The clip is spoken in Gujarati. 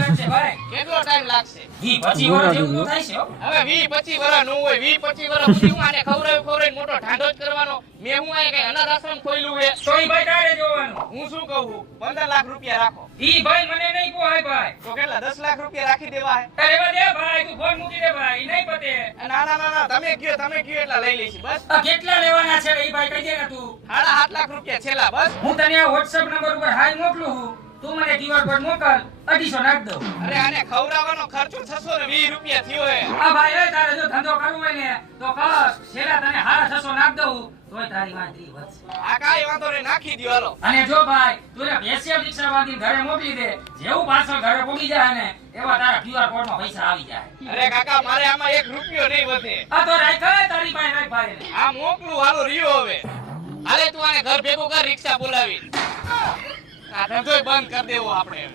લાગશે ભાઈ? કેટલો ટાઈમ લાગશે? 20-25 વર્ષ જેવું તો થાય છે હો. હવે 20-25 વર્ષ નું હોય 20-25 વર્ષ સુધી હું આને ખવડાવી મોટો ઢાંઢો જ કરવાનો. મેં હું આ કઈ અનાથ આશ્રમ ખોલ્યું છે? તોય ભાઈ તારે જોવાનું. હું શું કહું 15 લાખ રૂપિયા રાખો. ઈ ભાઈ મને નહીં પોહાય ભાઈ. તો કેટલા 10 લાખ રૂપિયા રાખી દેવા હે? અરે એવા દે ભાઈ, તું ફોન મૂકી દે ભાઈ, ઈ નહીં પતે. ના ના ના ના તમે કયો એટલા લઈ લઈશું બસ. આ કેટલા લેવાના છે ઈ ભાઈ કહી દે ને તું. 7.5 લાખ રૂપિયા છેલ્લા બસ. હું તને આ WhatsApp નંબર ઉપર હાઈ મોકલું છું. તું મને QR કોડ મોકલ, 250 નાખ દઉં. અરે આને ખવડાવવાનો ખર્ચો 620 રૂપિયા થયો હે. આ ભાઈ એ તારે જો ધંધો કરવો હોય ને તો કર. છેલ્લા તને 650 નાખ દઉં તોય તારી વાંધી વધશે. આ કાઈ વાંધો નહીં નાખી દ્યો હાલો. અને જો ભાઈ તું ને ભેસિયા રિક્ષા બાંધીને ઘરે મોકલી દે. જેવું પાછળ ઘરે પહોંચી જાય ને એવા તારા QR કોડમાં પૈસા આવી જાય. અરે કાકા મારે આમાં 1 રૂપિયો નહીં વધે. આ તો રાખ તારી પાસે રાખ ભાઈ. આ મોકલું હાલો રહ્યો હવે. હાલે તું આને ઘર ભેગું કર રિક્ષા બોલાવી. આ ધંધોય બંધ કરી દેવો આપણે.